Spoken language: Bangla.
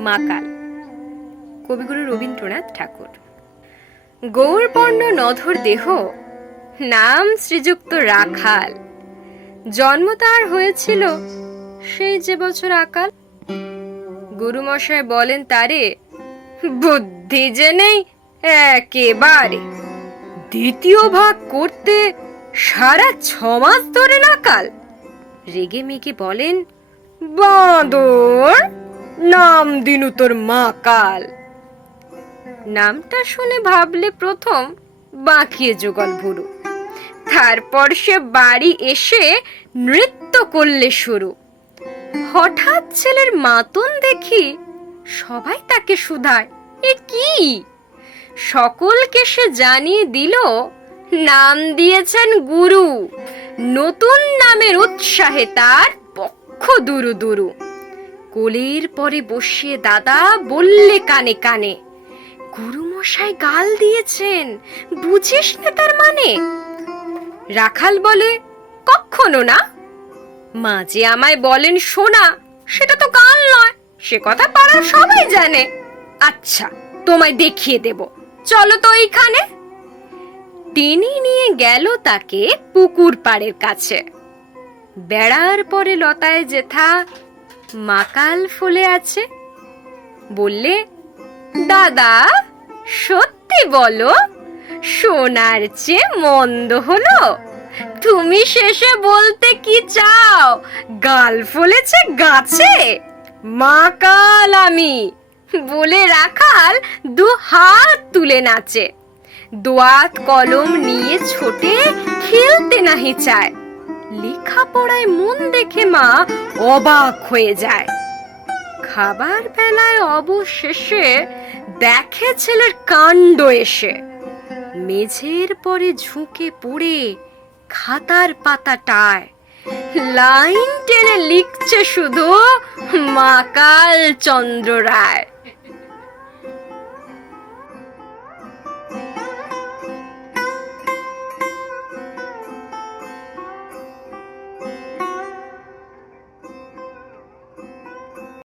মাকাল কবিগুরু রবীন্দ্রনাথ ঠাকুর। গৌরবর্ণ নধর দেহ, নাম শ্রীযুক্ত রাখাল। জন্ম তার হয়েছিল সেই যে বছর আকাল। গুরুমশাই বলেন তারে, বুদ্ধি যে নেই একেবারে। দ্বিতীয় ভাগ করতে সারা ছ মাস ধরে নাকাল রেগে মেগে বলেন, বাঁদর! নাম দিনু তোর মা কাল। নামটা শুনে ভাবলে প্রথম বাঁকিয়ে যুগল ভুরু। তারপর সে বাড়ি এসে নৃত্য করলে শুরু। হঠাৎ ছেলের মাতন দেখি সবাই তাকে শুধায়। এ কি? সকলকে সে জানিয়ে দিল, নাম দিয়েছেন গুরু। নতুন নামের উৎসাহে তার পক্ষ দুরু দুরু। কোলের পরে বসিয়ে দাদা বললে কানে কানে, গুরুমশাই গাল দিয়েছেন, বুঝিস না তার মানে? রাখাল বলে, কখনো না। মা যে আমায় বলেন, শোনা, সেটা তো গাল নয়, সে কথা পাড়ার সবাই জানে। আচ্ছা তোমায় দেখিয়ে দেব, চলো তো এইখানে। তিনি নিয়ে গেল তাকে পুকুর পাড়ের কাছে। বেড়ার পরে লতায় যেথা মাকাল ফুলে আছে। বললে, দাদা, সত্যি বলো, সোনার চেয়ে মন্দ হলো। তুমি শেষে বলতে কি চাও? গাল ফলেছে গাছে। মাকাল আমি। বলে রাখাল দু হাত তুলে নাচে। দোয়াত কলম নিয়ে ছোটে খেলতে নাহি চায়। লেখাপড়ায় মন দেখে মা অবাক হয়ে যায়। খাবার বেলায় অবশেষে দেখে ছেলের কাণ্ড এসে। মেঝের পরে ঝুঁকে পড়ে খাতার পাতাটায়। লাইন টেনে লিখছে শুধু মাকাল চন্দ্র রায়।